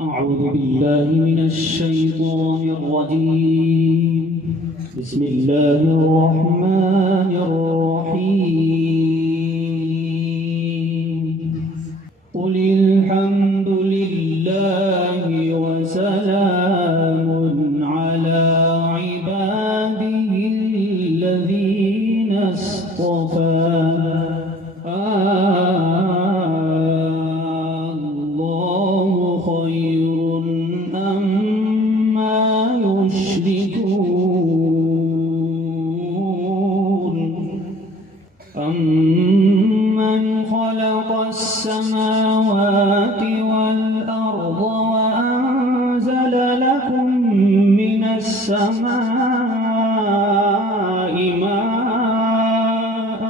أعوذ بالله من الشيطان الرجيم. بسم الله الرحمن الرحيم. قل الحمد لله وسلام على عباده الذين اصطفى. خير أما يشركون. أمن خلق السماوات والأرض وأنزل لكم من السماء ماء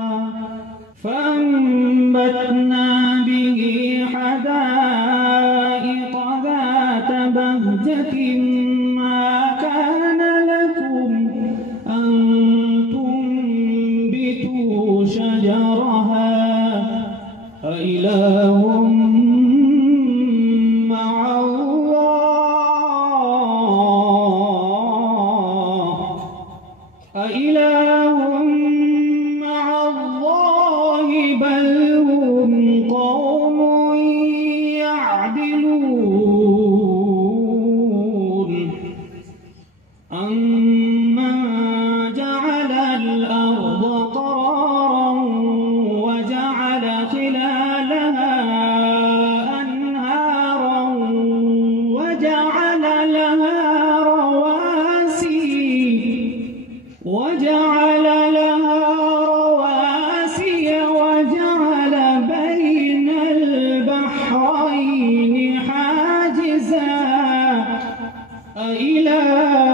فأنبتنا به حدائق ذات بهجة ما كان لكم أن تنبتوا شجرها أإله مع الله أإله مع الله بل هم قوم يعدلون. أمن جعل الأرض قرارا وجعل خلالها أنهارا وجعل لها رواسي وجعل بين البحرين حاجزا أإله